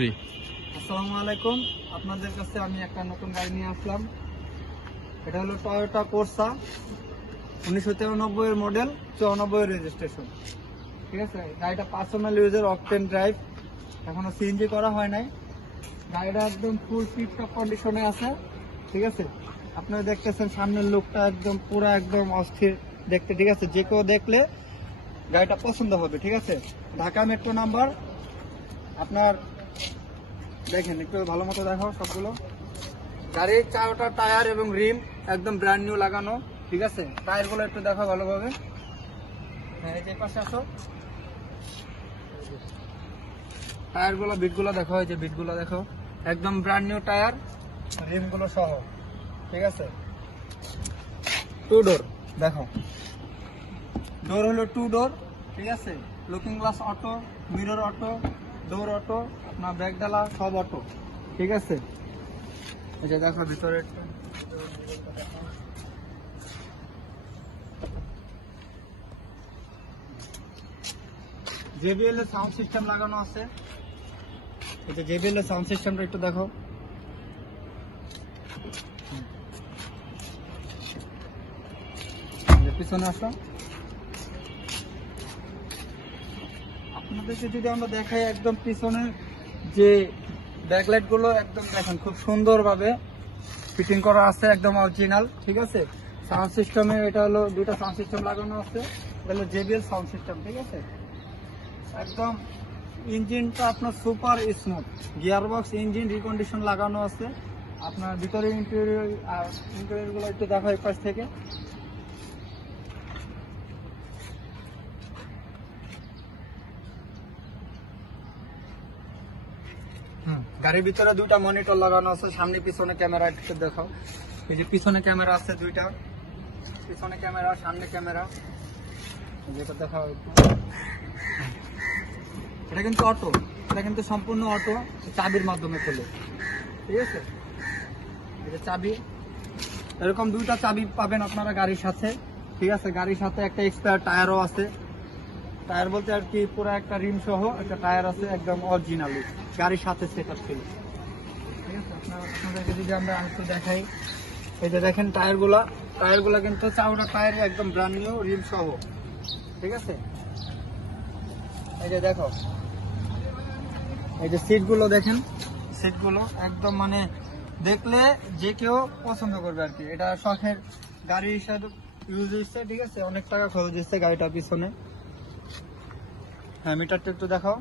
আসসালামু আলাইকুম, আপনাদের কাছে আমি একটা নতুন গাড়ি নিয়ে আসলাম। এটা হলো টয়োটা কোর্সা 1993 এর মডেল, 94 রেজিস্ট্রেশন। ঠিক আছে, গাড়িটা পার্সোনাল ইউজের, অকটেন ড্রাইভ, এখনো সিএনজি করা হয় নাই। গাড়িটা একদম ফুল টিপটপ কন্ডিশনে আছে। ঠিক আছে, আপনারা দেখতেছেন সামনের লুকটা একদম পুরো একদম অস্থির দেখতে। ঠিক আছে, যে কেউ দেখলে গাড়িটা পছন্দ হবে। ঠিক আছে, ঢাকা মেট্রো নাম্বার। আপনার দেখেন, একটু ভালো মতো দেখো সবগুলো। গাড়ির চারটা টায়ার এবং রিম একদম ব্র্যান্ড নিউ লাগানো। ঠিক আছে, টায়ার গুলো একটু দেখো ভালোভাবে। হ্যাঁ, এই যে পাশে আসো, টায়ার গুলো, বিট গুলো দেখো, এই যে বিট গুলো দেখো, একদম ব্র্যান্ড নিউ টায়ার, রিম গুলো সহ। ঠিক আছে, টু ডোর দেখো, ডোর হলো টু ডোর। ঠিক আছে, looking glass auto, mirror auto, ডোর অটো, আপনার ব্যাগ ডালা সব অটো। ঠিক আছে, এই যে দেখো ভিতরে JBL এর সাউন্ড সিস্টেম লাগানো আছে। এই যে JBL এর সাউন্ড সিস্টেমটা একটু দেখো। পিছনে আসো, আপনাদেরকে যদি আমরা দেখাই, একদম পিছনে যে ব্যাকলাইট গুলো একদম দেখেন খুব সুন্দর ভাবে ফিটিং করা আছে, একদম অরিজিনাল। ঠিক আছে, সাউন্ড সিস্টেমে এটা হলো দুটো সাউন্ড সিস্টেম লাগানো আছে, এটা হলো JBL সাউন্ড সিস্টেম। ঠিক আছে, একদম ইঞ্জিনটা আপনার super smooth, gear box engine recondition লাগানো আছে। আপনার ভিতরে ইন্টেরিয়র গুলো একটু দেখো এই পাশ থেকে। গাড়ির ভিতরে দুইটা মনিটর লাগানো আছে, সামনে পিছনে ক্যামেরা একটু দেখাও। এই যে পিছনে ক্যামেরা আছে দুইটা, পিছনে ক্যামেরা, সামনে ক্যামেরা, যেটা দেখাও একটু। এটা কিন্তু অটো, এটা কিন্তু সম্পূর্ণ অটো, চাবির মাধ্যমে খোলে। ঠিক আছে, এটা চাবি, এরকম দুইটা চাবি পাবেন আপনারা গাড়ির সাথে। ঠিক আছে, গাড়ির সাথে একটা এক্সপায়ার টায়ারও আছে। টায়ার বলতে আর কি, পুরো একটা রিম সহ একটা টায়ার আছে, একদম অরিজিনালি গাড়ির সাথে সেট আপ ছিল। ঠিক আছে, আপনাদেরকে যদি আমরা একটু দেখাই, এই যে দেখেন টায়ারগুলা কিন্তু চারটা টায়ার একদম ব্র্যান্ড নিউ রিম সহ। ঠিক আছে, এই যে দেখো, এই যে সিটগুলো দেখেন, সিটগুলো একদম মানে দেখলে যে কেউ পছন্দ করবে আর কি। এটা শখের গাড়ি হিসাবে ইউজ হচ্ছে। ঠিক আছে, অনেক টাকা খরচ হচ্ছে গাড়িটা পিছনে। হ্যাঁ, মিটারটা একটু দেখাও।